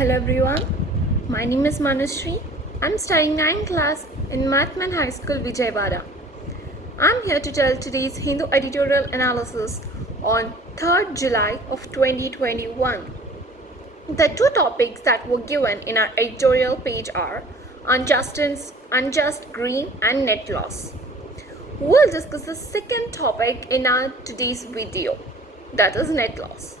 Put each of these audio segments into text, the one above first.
Hello everyone, my name is Manushree. I'm studying 9th class in Mathman High School, Vijayawada. I'm here to tell today's Hindu editorial analysis on 3rd July of 2021. The two topics that were given in our editorial page are unjust green and net loss. We'll discuss the second topic in our today's video, that is net loss.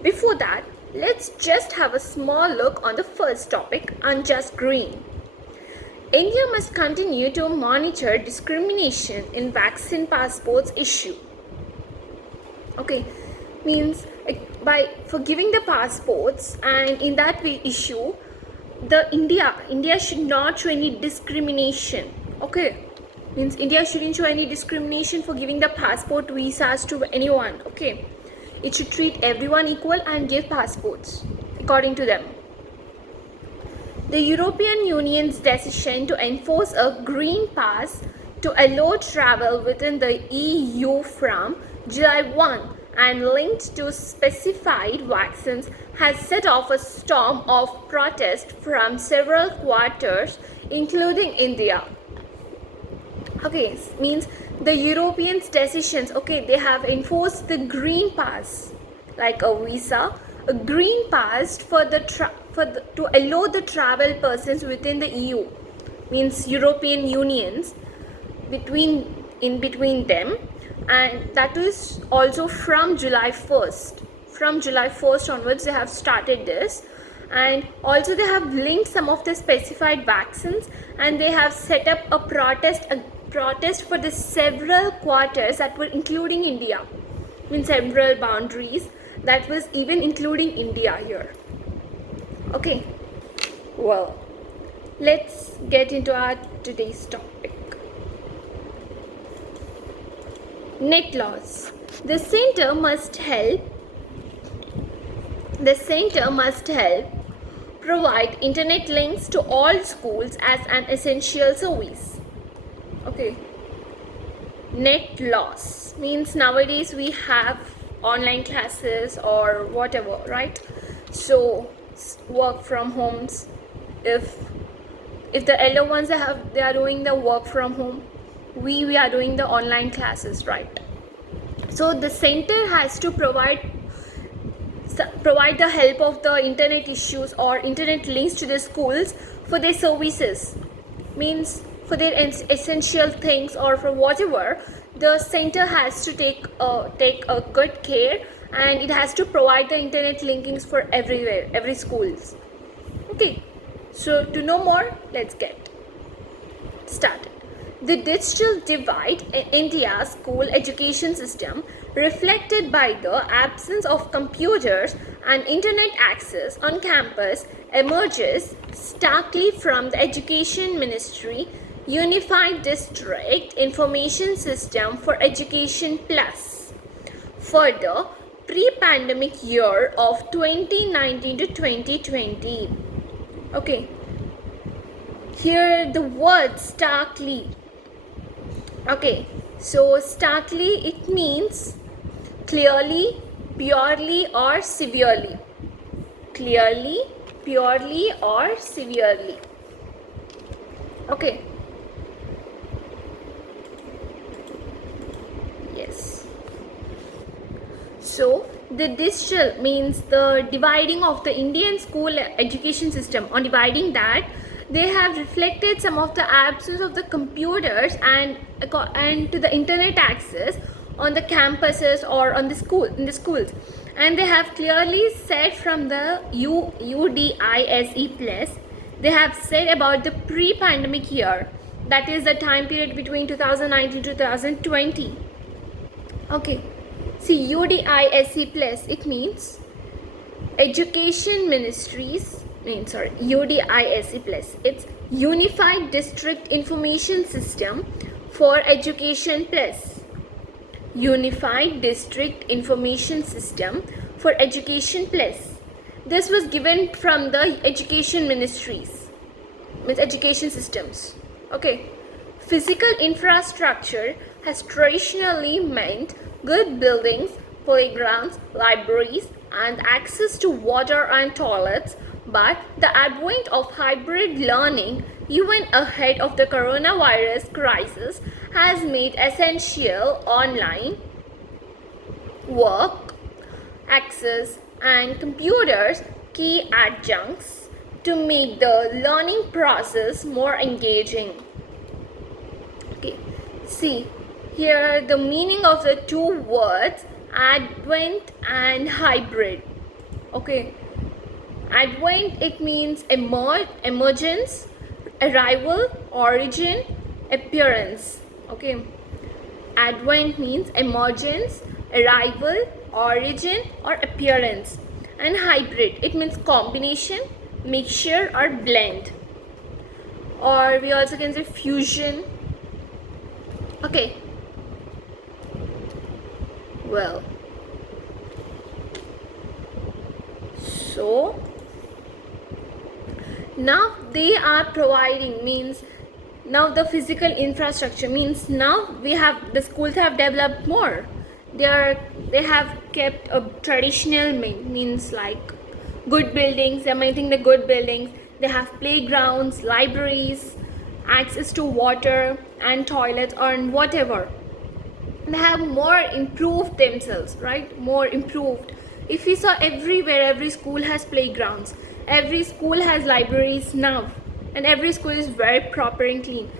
Before that, let's just have a small look on the first topic, unjust green. India must continue to monitor discrimination in vaccine passports issue. Okay, means for giving the passports and in that way issue, India should not show any discrimination. Okay, means India shouldn't show any discrimination for giving the passport visas to anyone. Okay. It should treat everyone equal and give passports according to them. The European Union's decision to enforce a green pass to allow travel within the EU from July 1 and linked to specified vaccines has set off a storm of protest from several quarters, including India. Okay, means the Europeans' decisions, okay, they have enforced the green pass, like a visa, a green pass to allow the travel persons within the EU, means European Unions, in between them, and that is also from July 1st. From July 1st onwards, they have started this. And also they have linked some of the specified vaccines, and they have set up a protest for the several quarters that were including India, means several boundaries that was even including India here. Okay, well, let's get into our today's topic. Net loss. The center must help provide internet links to all schools as an essential service. Okay. Net loss means nowadays we have online classes or whatever, right? So work from homes. If the elder ones they are doing the work from home, we are doing the online classes, right? So the center has to provide the help of the internet issues or internet links to the schools for their services, means for their essential things or for whatever. The center has to take a good care, and it has to provide the internet linkings for every schools. Okay, so to know more, let's get started. The digital divide in India's school education system, reflected by the absence of computers and internet access on campus, emerges starkly from the Education Ministry Unified District Information System for Education Plus for the pre-pandemic year of 2019 to 2020. Okay, here the word starkly. Okay, so starkly, it means clearly, purely or severely. Clearly, purely or severely. Okay. Yes. So the digital means the dividing of the Indian school education system. On dividing that, they have reflected some of the absence of the computers and to the internet access on the campuses or on in the schools, and they have clearly said from the UDISE plus, they have said about the pre-pandemic year, that is the time period between 2019 to 2020. Okay, see, UDISE plus, it means Education Ministries. UDISE plus, it's Unified District Information System for Education Plus. Unified District Information System for Education Plus. This was given from the Education Ministries, with education systems. Okay, physical infrastructure has traditionally meant good buildings, playgrounds, libraries, and access to water and toilets, But the advent of hybrid learning, even ahead of the coronavirus crisis, has made essential online work, access, and computers key adjuncts to make the learning process more engaging. Okay, see here the meaning of the two words advent and hybrid. Okay, advent, it means emergence, arrival, origin, appearance. Okay, advent means emergence, arrival, origin, or appearance. And hybrid, it means combination, mixture, or blend. Or we also can say fusion. Okay, well, so now they are providing, means now the physical infrastructure, means now we have, the schools have developed more. They have kept a traditional means like good buildings. They're maintaining the good buildings. They have playgrounds, libraries, access to water and toilets or whatever. They have more improved themselves, right? More improved. If we saw everywhere, every school has playgrounds, every school has libraries now, and every school is very proper and clean.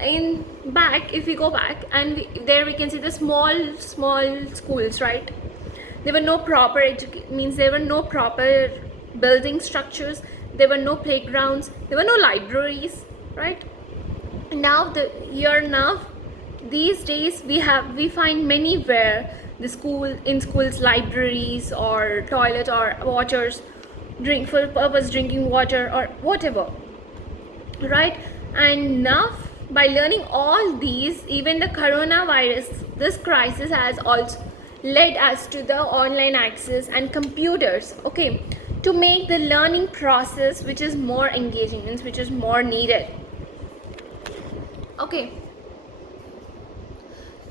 In back, if we go back, and there we can see the small schools, right? There were no proper means there were no proper building structures, there were no playgrounds, there were no libraries, right? Now these days we find many where the schools libraries or toilet or waters, drink for purpose drinking water or whatever, right? And now by learning all these, even the coronavirus, this crisis has also led us to the online access and computers, okay, to make the learning process which is more engaging, means which is more needed. Okay,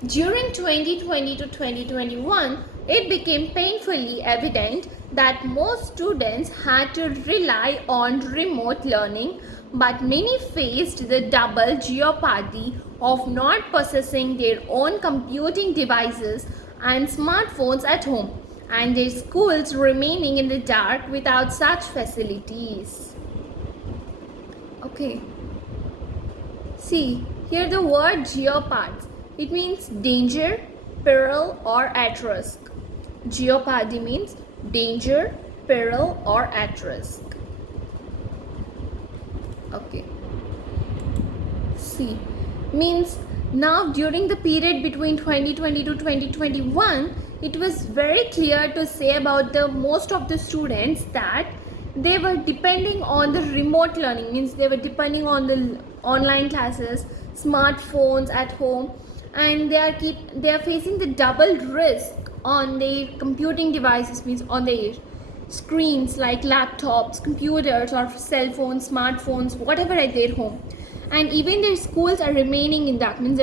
during 2020 to 2021, it became painfully evident that most students had to rely on remote learning, but many faced the double jeopardy of not possessing their own computing devices and smartphones at home, and their schools remaining in the dark without such facilities. Okay. See, here the word jeopardy, it means danger, peril, or at risk. Jeopardy means danger, peril, or at risk. Okay. See, means now during the period between 2020 to 2021, it was very clear to say about the most of the students that they were depending on the remote learning, means they were depending on the online classes, smartphones at home, and they are facing the double risk on their computing devices, means on their screens like laptops, computers, or cell phones, smartphones, whatever at their home. And even their schools are remaining in that, means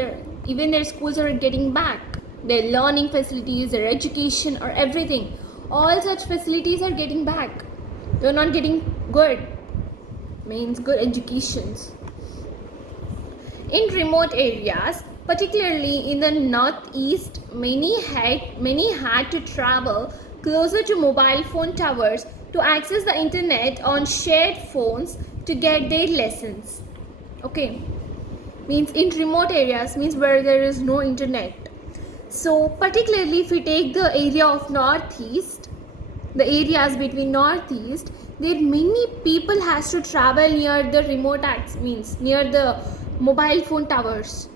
even their schools are getting back their learning facilities, their education, or everything. All such facilities are getting back. They're not getting good, means good educations. In remote areas, particularly in the northeast, many had to travel closer to mobile phone towers to access the internet on shared phones to get their lessons. Okay, means in remote areas, means where there is no internet. So particularly if we take the area of northeast, the areas between northeast, there many people has to travel near the remote access, means near the mobile phone towers.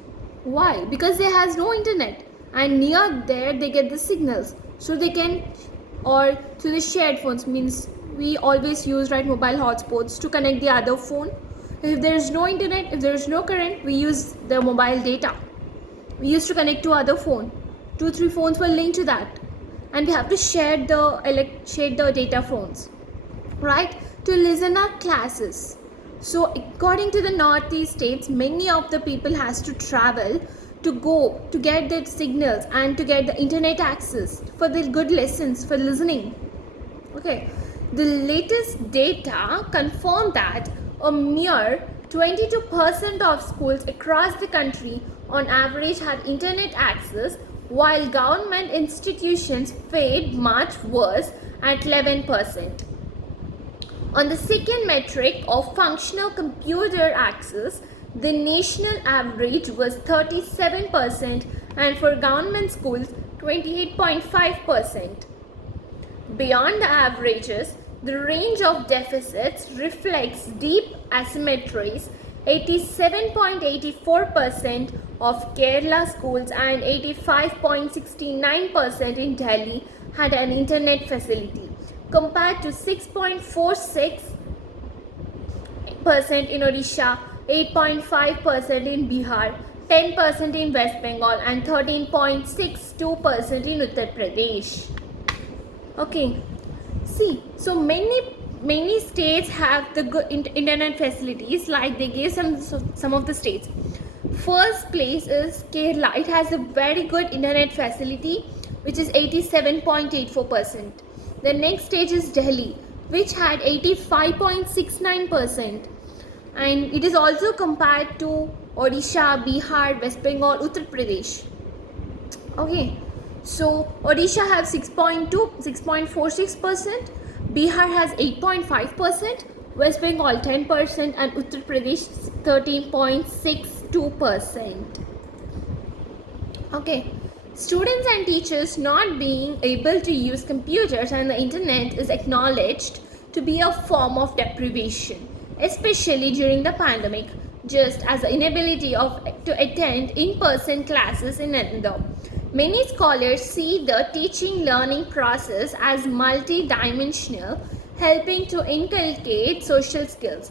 Why? Because they has no internet, and near there they get the signals, so they can, or through the shared phones, means we always use, right, mobile hotspots to connect the other phone. If there is no internet, if there is no current, we use the mobile data. We used to connect to other phone. 2-3 phones were linked to that, and we have to share the data phones, right, to listen our classes. So according to the northeast states, many of the people has to travel to go to get the signals and to get the internet access for the good lessons, for listening. Okay, The latest data confirm that a mere 22% of schools across the country on average had internet access, while government institutions fared much worse at 11%. On the second metric of functional computer access, the national average was 37% and for government schools 28.5%. Beyond the averages, the range of deficits reflects deep asymmetries. 87.84% of Kerala schools and 85.69% in Delhi had an internet facility, compared to 6.46% in Odisha, 8.5% in Bihar, 10% in West Bengal, and 13.62% in Uttar Pradesh. Okay, see, so many states have the good internet facilities, like they gave some of the states. First place is Kerala. It has a very good internet facility, which is 87.84%. The next stage is Delhi, which had 85.69%, and it is also compared to Odisha, Bihar, West Bengal, Uttar Pradesh. Okay, so Odisha has 6.46%, Bihar has 8.5%, West Bengal 10%, and Uttar Pradesh 13.62%. Okay, students and teachers not being able to use computers and the internet is acknowledged to be a form of deprivation, especially during the pandemic, just as the inability to attend in-person classes in another. Many scholars see the teaching-learning process as multi-dimensional, helping to inculcate social skills.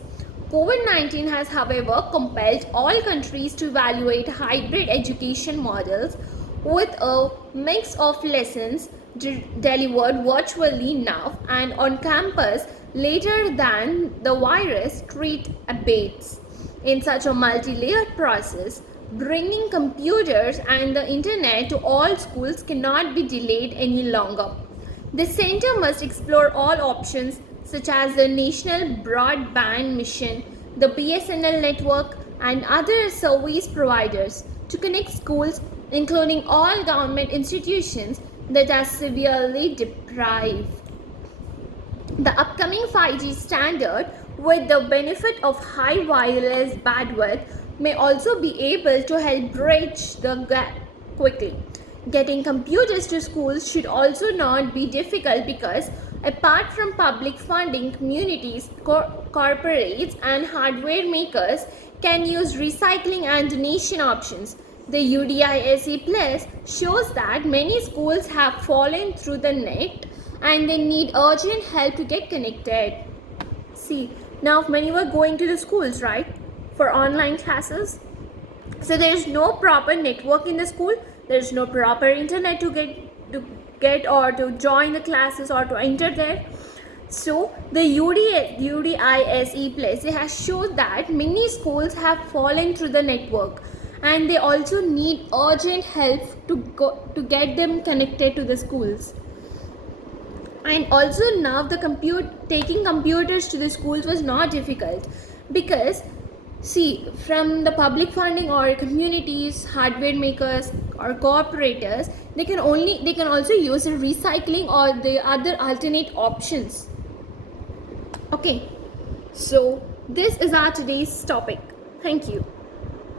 COVID-19 has, however, compelled all countries to evaluate hybrid education models with a mix of lessons delivered virtually now and on campus later than the virus threat abates. In such a multi-layered process, bringing computers and the internet to all schools cannot be delayed any longer. The center must explore all options such as the National Broadband Mission, the BSNL network, and other service providers to connect schools, including all government institutions that are severely deprived. The upcoming 5G standard, with the benefit of high wireless bandwidth, may also be able to help bridge the gap quickly. Getting computers to schools should also not be difficult because, apart from public funding, communities, corporates, and hardware makers can use recycling and donation options. The UDISE Plus shows that many schools have fallen through the net and they need urgent help to get connected. See, now when you are going to the schools, right, for online classes, so there is no proper network in the school, there is no proper internet to get or to join the classes or to enter there. So the UDISE Plus, it has shown that many schools have fallen through the network and they also need urgent help to get them connected to the schools. And also now taking computers to the schools was not difficult because, see, from the public funding or communities, hardware makers or cooperators, they can also use the recycling or the other alternate options. Okay, so this is our today's topic. Thank you.